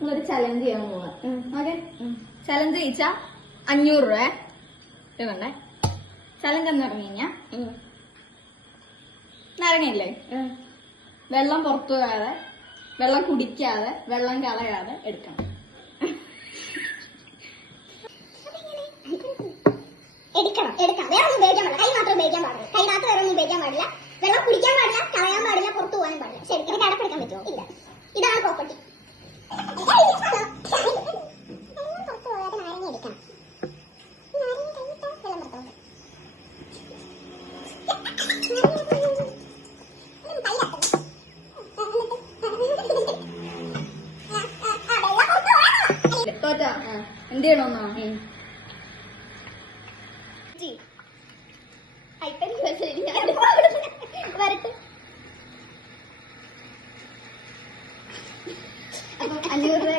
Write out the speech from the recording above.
നമ്മളൊരു ചലഞ്ച് ചെയ്യാൻ പോവാ. ഓക്കെ, ചലഞ്ച് ചെയ്യിച്ചാ 500 രൂപ ഇതുണ്ടേ. ചലഞ്ച് എന്ന് പറഞ്ഞു കഴിഞ്ഞാ നാരങ്ങയില്ലേ, വെള്ളം പുറത്തു പോകാതെ, വെള്ളം കുടിക്കാതെ, വെള്ളം കളയാതെ എടുക്കണം. എടുക്കണം. വേറെ ഒന്നും ഉപയോഗിക്കാൻ പാടില്ല. കൈ മാത്രം ഉപയോഗിക്കാൻ പാടില്ല. കൈ മാത്രം വേറെ ഒന്നും ഉപയോഗിക്കാൻ പാടില്ല. വെള്ളം കുടിക്കാൻ പാടില്ല, കളയാൻ പാടില്ല, പുറത്തു പോകാനും പാടില്ല. ശരി, ഇത് കടപ്പെടുക്കാൻ പറ്റുമോ? ഇല്ല. ഇതാണ് പ്രോപ്പർട്ടി. പുറത്തു പോകാതെ നാരങ്ങ എടുക്കണം. തോറ്റാ എന്ത് ചെയ്യണമെന്നോ? വരട്ടെ. 500 രൂപ